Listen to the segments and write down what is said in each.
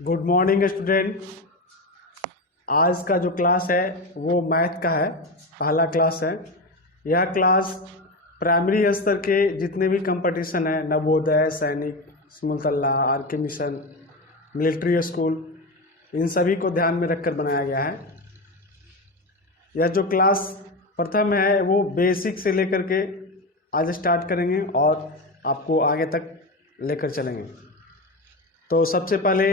Good morning student. आज का जो क्लास है वो मैथ का है, पहला क्लास है। यह क्लास प्राइमरी स्तर के जितने भी कंपटीशन है, Navodaya, Sainik, Simultala, RK. Mission, military school, इन सभी को ध्यान में रखकर बनाया गया है। यह जो क्लास प्रथम है वो बेसिक से लेकर के आज स्टार्ट करेंगे और आपको आगे तक लेकर चलेंगे। तो सबसे पहले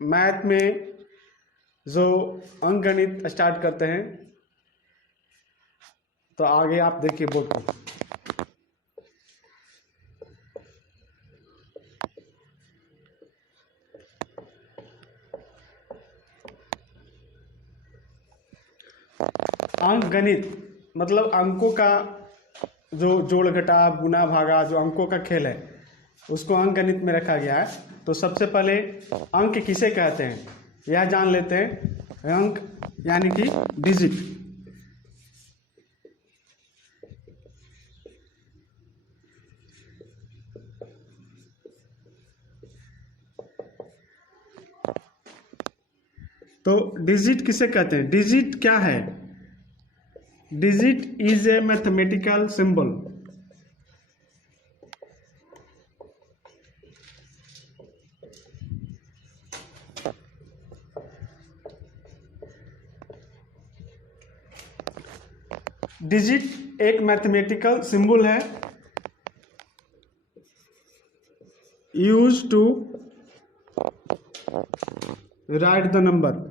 मैथ में जो अंकगणित स्टार्ट करते हैं, तो आगे आप देखिए बोर्ड पर। अंकगणित मतलब अंकों का जो जोड़ घटाव गुना भागा जो अंकों का खेल है उसको अंकगणित में रखा गया है। तो सबसे पहले अंक किसे कहते हैं यह जान लेते हैं। अंक यानी कि डिजिट। तो डिजिट किसे कहते हैं? डिजिट क्या है? Digit is a mathematical symbol. Digit एक मैथमेटिकल सिंबल है use to write the number.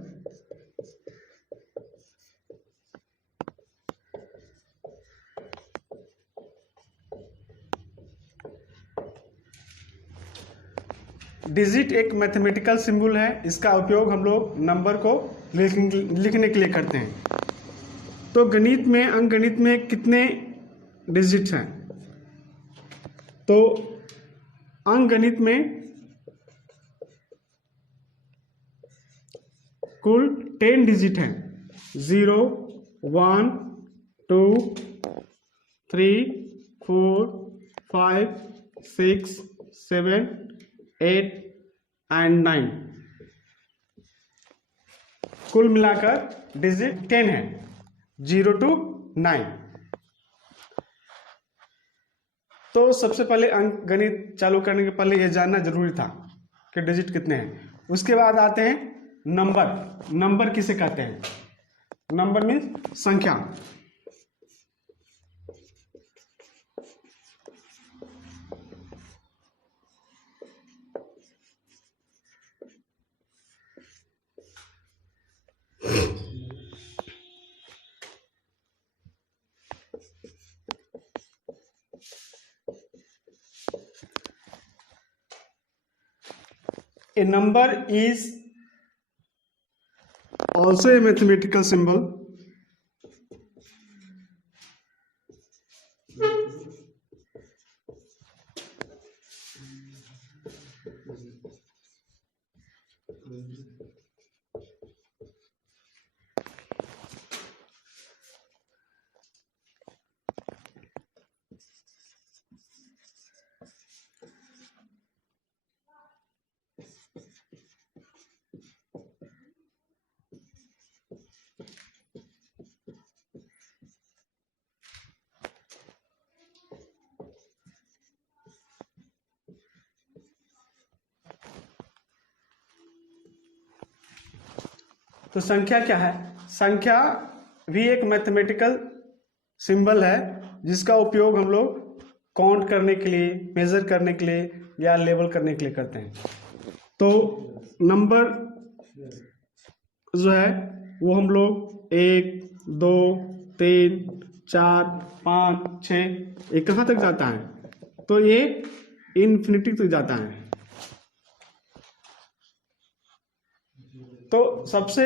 Digit एक मैथमेटिकल सिंबल है, इसका उपयोग हम लोग नंबर को लिखने के लिए करते हैं। तो गणित में अंकगणित में कितने डिजिट्स हैं? तो अंकगणित में कुल 10 डिजिट हैं। 0, 1, 2, 3, 4, 5, 6, 7, 8 एंड 9। कुल मिलाकर डिजिट 10 है, 0 to 9। तो सबसे पहले अंक गणित चालू करने के पहले यह जानना जरूरी था कि डिजिट कितने हैं। उसके बाद आते हैं नंबर। नंबर किसे कहते हैं? नंबर मीन्स संख्या। A number is also a mathematical symbol. तो संख्या क्या है? संख्या भी एक मैथमेटिकल सिंबल है जिसका उपयोग हम लोग काउंट करने के लिए, मेजर करने के लिए या लेबल करने के लिए करते हैं। तो नंबर जो है वो हम लोग 1, 2, 3, 4, 5, 6 ये कहाँ तक जाता है? तो ये इन्फिनिटी तक जाता है। तो सबसे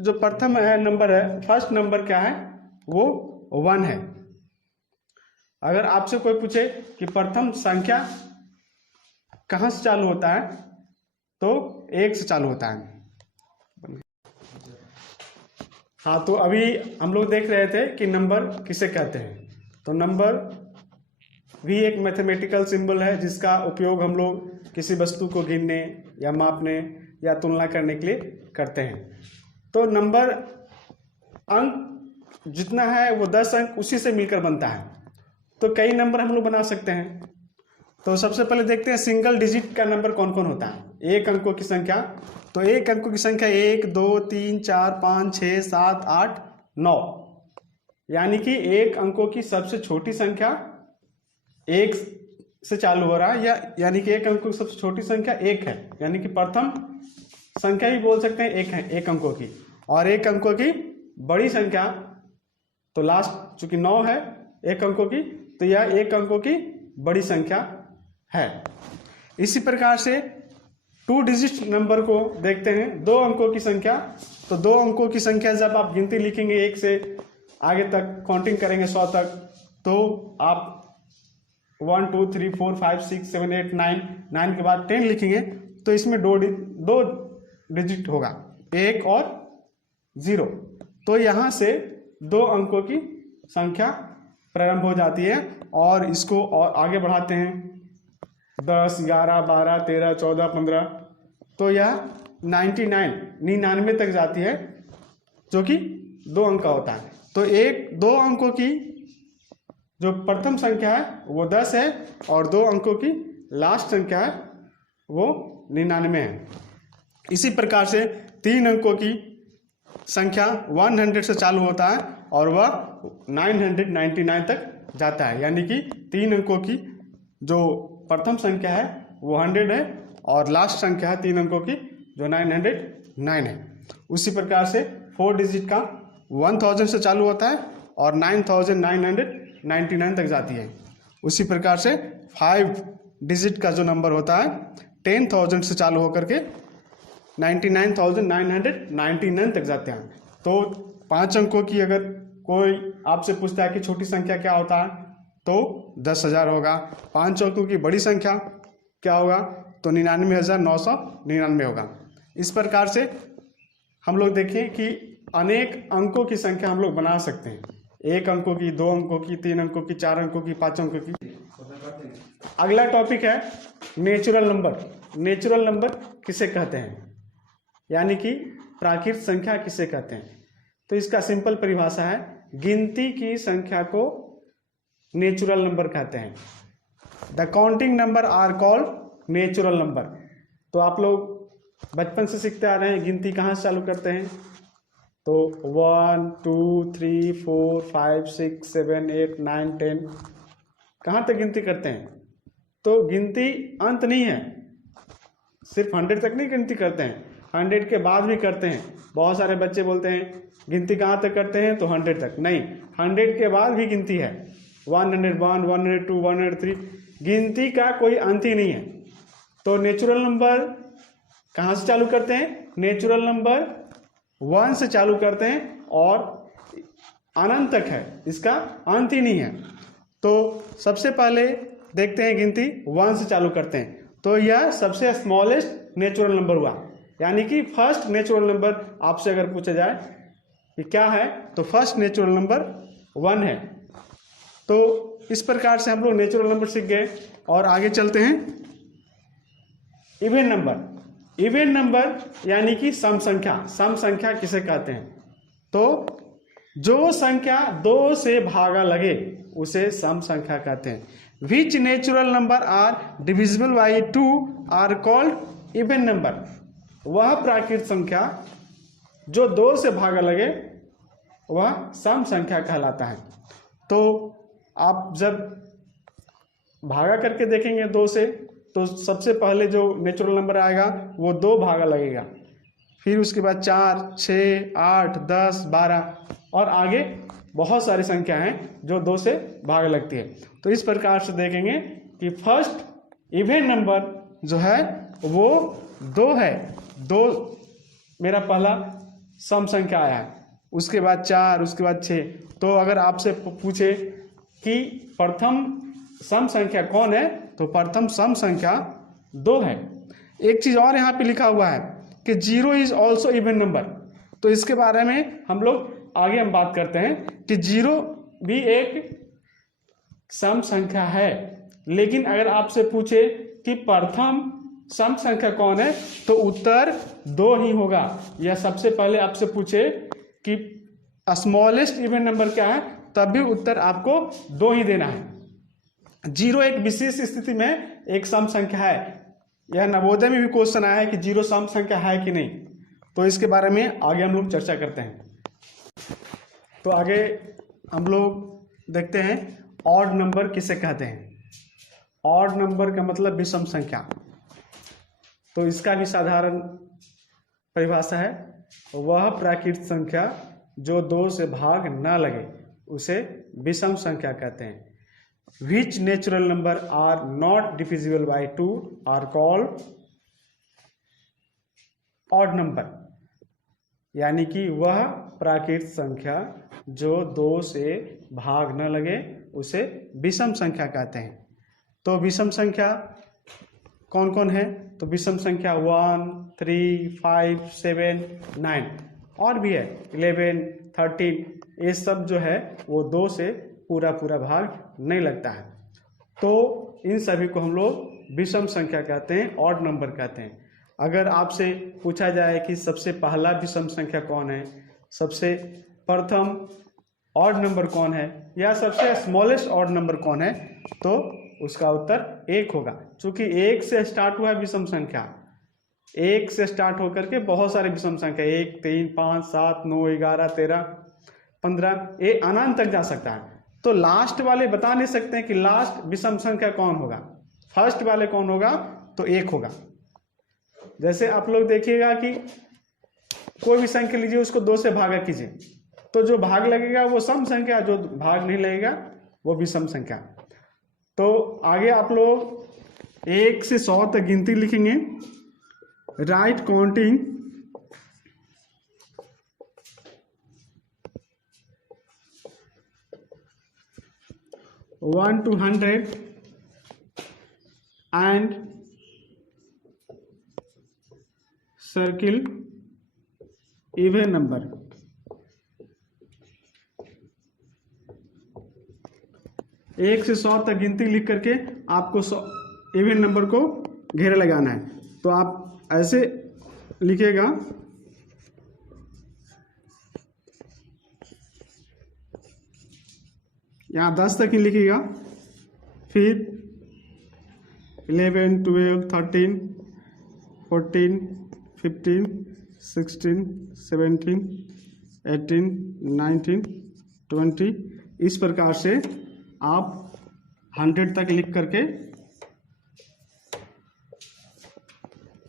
जो प्रथम है नंबर है, फर्स्ट नंबर क्या है? वो 1 है। अगर आपसे कोई पूछे कि प्रथम संख्या कहाँ से चालू होता है, तो 1 से चालू होता है। हाँ, तो अभी हम लोग देख रहे थे कि नंबर किसे कहते हैं। तो नंबर भी एक मैथमेटिकल सिंबल है जिसका उपयोग हम लोग किसी वस्तु को गिनने या मापने या तुलना करने के लिए करते हैं। तो नंबर अंक जितना है वो 10 अंक उसी से मिलकर बनता है। तो कई नंबर हम लोग बना सकते हैं। तो सबसे पहले देखते हैं सिंगल डिजिट का नंबर कौन कौन होता है। एक अंकों की संख्या, तो एक अंकों की संख्या 1 2 3 4 5 6 7 8 9, यानी कि एक अंकों की सबसे छोटी संख्या 1 से चालू हो रहा है, यानी कि एक अंकों की सबसे छोटी संख्या 1 है, यानी कि प्रथम संख्या ही बोल सकते हैं 1 है एक अंकों की। और एक अंकों की बड़ी संख्या तो लास्ट चूंकि 9 है एक अंकों की, तो यह एक अंकों की बड़ी संख्या है। इसी प्रकार से 2 डिजिट नंबर को देखते हैं, 2 अंकों की संख्या। तो 2 अंकों की संख्या जब आप गिनती लिखेंगे 1 से आगे तक काउंटिंग करेंगे 100 तक, तो आप 1 2 3 4 5 6 7 8 9 के बाद 10 लिखेंगे, तो इसमें 2 डिजिट होगा, 1 और 0। तो यहाँ से 2 अंकों की संख्या प्रारंभ हो जाती है और इसको और आगे बढ़ाते हैं 10 11 12 13 14 15, तो यह 99 तक जाती है, जो कि 2 अंक का होता है। तो 2 अंकों की जो प्रथम संख्या है वो 10 है और 2 अंकों की लास्ट संख्या है वो 99 है। इसी प्रकार से 3 अंकों की संख्या 100 से चालू होता है और वह 999 तक जाता है, यानी कि 3 अंकों की जो प्रथम संख्या है वो 100 है और लास्ट संख्या है 3 अंकों की जो 909 है। उसी प्रकार से 4 डिजिट का 1000 से चालू होता है और 9999 तक जाती है। उसी प्रकार से 5 डिजिट का जो नंबर होता है 10,000 से चालू होकर के 99,999 तक जाते हैं। तो 5 अंकों की अगर कोई आपसे पूछता है कि छोटी संख्या क्या होता है, तो 10,000 होगा। 5 अंकों की बड़ी संख्या क्या होगा, तो 99,999 होगा। इस प्रकार से हम लोग देखें कि अनेक अंकों की संख्या हम लोग बना सकते हैं, 1 अंकों की, 2 अंकों की, 3 अंकों की, 4 अंकों की, 5 अंकों की। अगला टॉपिक है नेचुरल नंबर। नेचुरल नंबर किसे कहते हैं, यानी कि प्राकृतिक संख्या किसे कहते हैं। तो इसका सिंपल परिभाषा है, गिनती की संख्या को नेचुरल नंबर कहते हैं। The counting number are called natural number. तो आप लोग बचपन से सीखते आ रहे हैं गिनती कहाँ से चालू करते हैं, तो 1 2 3 4 5 6 7 8 9 10 कहाँ तक गिनती करते हैं। तो गिनती अंत नहीं है, सिर्फ 100 तक नहीं गिनती करते हैं, 100 के बाद भी करते हैं। बहुत सारे बच्चे बोलते हैं गिनती कहाँ तक करते हैं, तो 100 तक नहीं, 100 के बाद भी गिनती है, 101 102 103, गिनती का कोई अंत ही नहीं है। तो नेचुरल नंबर कहाँ से चालू करते हैं, नेचुरल नंबर 1 से चालू करते हैं और अनंत तक है, इसका अंत ही नहीं है। तो सबसे पहले देखते हैं गिनती 1 से चालू करते हैं, तो यह सबसे स्मॉलेस्ट नेचुरल नंबर हुआ, यानी कि फर्स्ट नेचुरल नंबर आपसे अगर पूछा जाए कि क्या है, तो फर्स्ट नेचुरल नंबर 1 है। तो इस प्रकार से हम लोग नेचुरल नंबर सीख गए और आगे चलते हैं इवन नंबर। इवन नंबर यानी कि सम संख्या। सम संख्या किसे कहते हैं, तो जो संख्या 2 से भागा लगे उसे सम संख्या कहते हैं। Which natural number are divisible by 2 are called even number. वह प्राकृतिक संख्या जो 2 से भागा लगे वह सम संख्या कहलाता है। तो आप जब भागा करके देखेंगे 2 से, तो सबसे पहले जो नेचुरल नंबर आएगा वो 2 भागा लगेगा, फिर उसके बाद 4 6 8 10 12 और आगे बहुत सारी संख्या हैं जो 2 से भाग लगती है। तो इस प्रकार से देखेंगे कि फर्स्ट इवन नंबर जो है वो 2 है। 2 मेरा पहला सम संख्या आया है, उसके बाद 4, उसके बाद 6। तो अगर आपसे पूछे कि प्रथम सम संख्या कौन है, तो प्रथम सम संख्या 2 है। एक चीज़ और यहाँ पे लिखा हुआ है कि 0 इज ऑल्सो इवन नंबर। तो इसके बारे में हम लोग आगे हम बात करते हैं कि 0 भी एक सम संख्या है। लेकिन अगर आपसे पूछे कि प्रथम सम संख्या कौन है, तो उत्तर 2 ही होगा। या सबसे पहले आपसे पूछे कि स्मॉलेस्ट इवन नंबर क्या है, तब भी उत्तर आपको 2 ही देना है। 0 एक विशेष स्थिति में एक सम संख्या है। यह नवोदय में भी क्वेश्चन आया है कि 0 सम संख्या है कि नहीं, तो इसके बारे में आगे हम लोग चर्चा करते हैं। तो आगे हम लोग देखते हैं ऑड नंबर किसे कहते हैं। ऑड नंबर का मतलब विषम संख्या। तो इसका भी साधारण परिभाषा है, वह प्राकृत संख्या जो 2 से भाग ना लगे उसे विषम संख्या कहते हैं। Which natural number are not divisible by 2 are called odd number। यानी कि वह प्राकृत संख्या जो 2 से भाग न लगे उसे विषम संख्या कहते हैं। तो विषम संख्या कौन कौन है, तो विषम संख्या 1, 3, 5, 7, 9 और भी है 11, 13। ये सब जो है वो 2 से पूरा भाग नहीं लगता है, तो इन सभी को हम लोग विषम संख्या कहते हैं, ऑड नंबर कहते हैं। अगर आपसे पूछा जाए कि सबसे पहला विषम संख्या कौन है, सबसे प्रथम ऑड नंबर कौन है, या सबसे स्मॉलेस्ट ऑड नंबर कौन है, तो उसका उत्तर 1 होगा। क्योंकि 1 से स्टार्ट हुआ है विषम संख्या, 1 से स्टार्ट होकर के बहुत सारे विषम संख्या 1, 3, 5, 7, 9, 11, 13, 15 ये अनंत तक जा सकता है। तो लास्ट वाले बता नहीं सकते हैं कि लास्ट विषम संख्या कौन होगा, फर्स्ट वाले कौन होगा, तो 1 होगा। जैसे आप लोग देखिएगा कि कोई भी संख्या लीजिए, उसको 2 से भागा कीजिए, तो जो भाग लगेगा वो सम संख्या, जो भाग नहीं लगेगा वो विषम संख्या। तो आगे आप लोग 1 से 100 तक गिनती लिखेंगे। Right counting 1 to 100 and circle even number। एक से 100 तक गिनती लिख करके आपको इवन नंबर को घेरा लगाना है। तो आप ऐसे लिखिएगा, यहाँ 10 तक ही लिखिएगा, फिर 11, 12, 13, 14, 15, 16, 17, 18, 19, 20 इस प्रकार से आप 100 तक लिख करके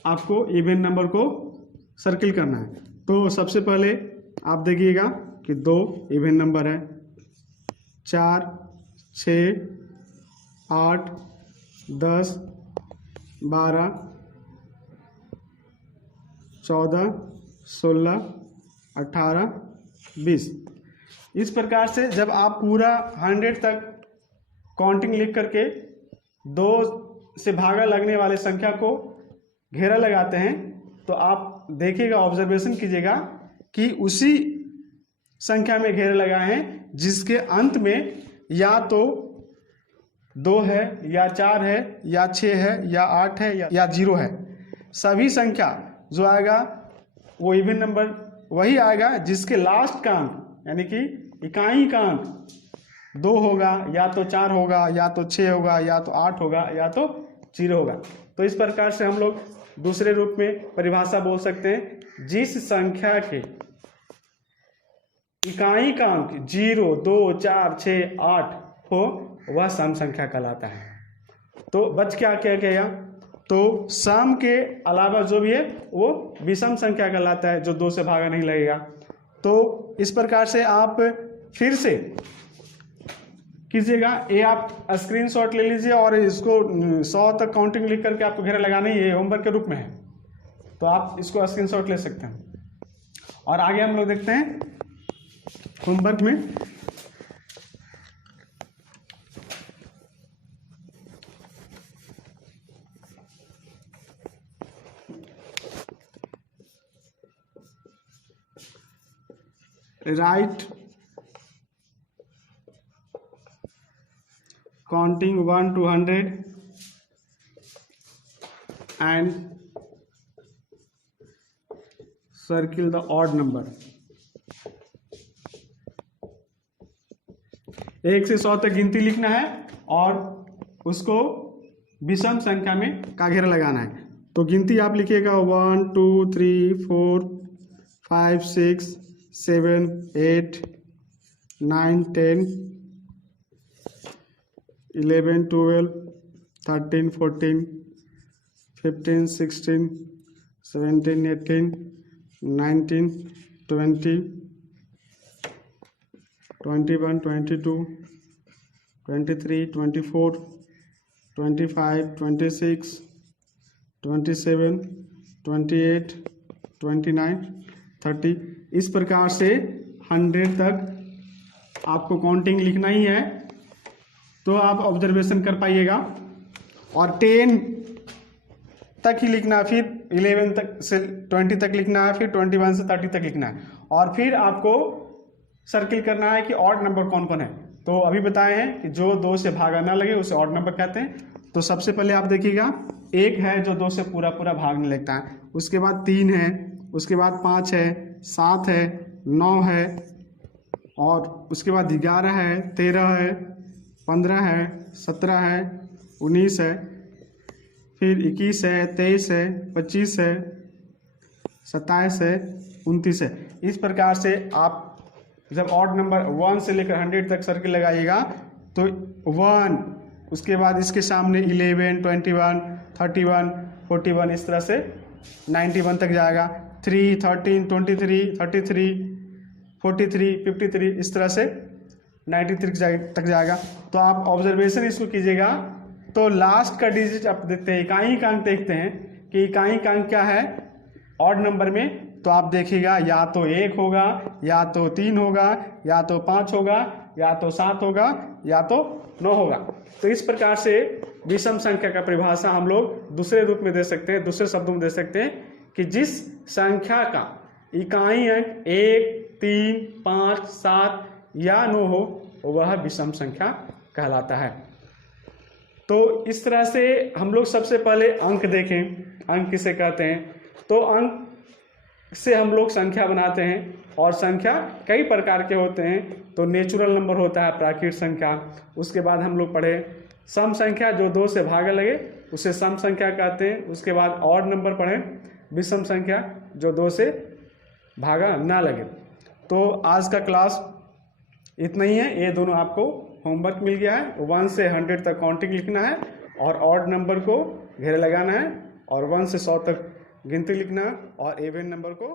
आपको इवन नंबर को सर्किल करना है। तो सबसे पहले आप देखिएगा कि 2 इवन नंबर है, 4, 6, 8, 10, 12, 14, 16, 18, 20 इस प्रकार से जब आप पूरा 100 तक काउंटिंग लिख करके 2 से भागा लगने वाले संख्या को घेरा लगाते हैं, तो आप देखिएगा, ऑब्जर्वेशन कीजिएगा कि उसी संख्या में घेरे लगाए हैं जिसके अंत में या तो 2 है, या 4 है, या 6 है, या 8 है, या 0 है। सभी संख्या जो आएगा वो इवन नंबर वही आएगा जिसके लास्ट का अंक यानी कि इकाई का अंक 2 होगा, या तो 4 होगा, या तो 6 होगा, या तो 8 होगा, या तो 0 होगा। तो इस प्रकार से हम लोग दूसरे रूप में परिभाषा बोल सकते हैं, जिस संख्या के इकाई का अंक 0, 2, 4, 6, 8 हो वह सम संख्या कहलाता है। तो बच क्या क्या गया, तो सम के अलावा जो भी है वो विषम संख्या कहलाता है, जो 2 से भागा नहीं लगेगा। तो इस प्रकार से आप फिर से कीजिएगा, ये आप स्क्रीनशॉट ले लीजिए और इसको 100 तक काउंटिंग लिख करके आपको घेरा लगाना ही, ये होमवर्क के रूप में है, तो आप इसको स्क्रीनशॉट ले सकते हैं। और आगे हम लोग देखते हैं होमवर्क में। Right counting 1 to 100 and circle the odd number। 1 से 100 तक गिनती लिखना है और उसको विषम संख्या में का घेरा लगाना है। तो गिनती आप लिखिएगा 1 2 3 4 5 6 7 8 9 10 11 12 13 14 15 16 17 18 19 20 21 22 23 24 25 26 27 28 29 30। इस प्रकार से 100 तक आपको काउंटिंग लिखना ही है, तो आप ऑब्जर्वेशन कर पाइएगा। और 10 तक ही लिखना है, फिर 11 तक से 20 तक लिखना है, फिर 21 से 30 तक लिखना है, और फिर आपको सर्किल करना है कि ऑड नंबर कौन कौन है। तो अभी बताए हैं कि जो 2 से भागा ना लगे उसे ऑड नंबर कहते हैं। तो सबसे पहले आप देखिएगा 1 है जो 2 से पूरा पूरा भागने लगता है, उसके बाद 3 है, उसके बाद 5 है, 7 है, 9 है, और उसके बाद 11 है, 13 है, 15 है, 17 है, 19 है, फिर 21 है, 23 है, 25 है, 27 है, 29 है। इस प्रकार से आप जब ऑड नंबर 1 से लेकर 100 तक सर्किल लगाइएगा तो 1, उसके बाद इसके सामने 11, 21, 31, 41, इस तरह से 91 तक जाएगा। 3, 13, 23, 33, 43, 53, इस तरह से 93 तक जाएगा। तो आप ऑब्जर्वेशन इसको कीजिएगा। तो लास्ट का डिजिट आप देखते हैं, इकाई का अंक देखते हैं कि इकाई का अंक क्या है ऑड नंबर में। तो आप देखिएगा या तो 1 होगा, या तो 3 होगा, या तो 5 होगा, या तो 7 होगा, या तो 9 होगा। तो इस प्रकार से विषम संख्या का परिभाषा हम लोग दूसरे रूप में दे सकते हैं, दूसरे शब्दों में दे सकते हैं कि जिस संख्या का इकाई अंक 1, 3, 5, 7 या 9 हो वह विषम संख्या कहलाता है। तो इस तरह से हम लोग सबसे पहले अंक देखें, अंक किसे कहते हैं। तो अंक से हम लोग संख्या बनाते हैं, और संख्या कई प्रकार के होते हैं। तो नेचुरल नंबर होता है, प्राकृतिक संख्या। उसके बाद हम लोग पढ़े सम संख्या, जो 2 से भागा लगे उसे सम संख्या कहते हैं। उसके बाद ऑड नंबर पढ़े, विषम संख्या, जो 2 से भागा ना लगे। तो आज का क्लास इतना ही है। ये दोनों आपको होमवर्क मिल गया है। 1 से 100 तक काउंटिंग लिखना है और ऑड नंबर को घेरे लगाना है, और 1 से 100 तक गिनती लिखना है और इवन नंबर को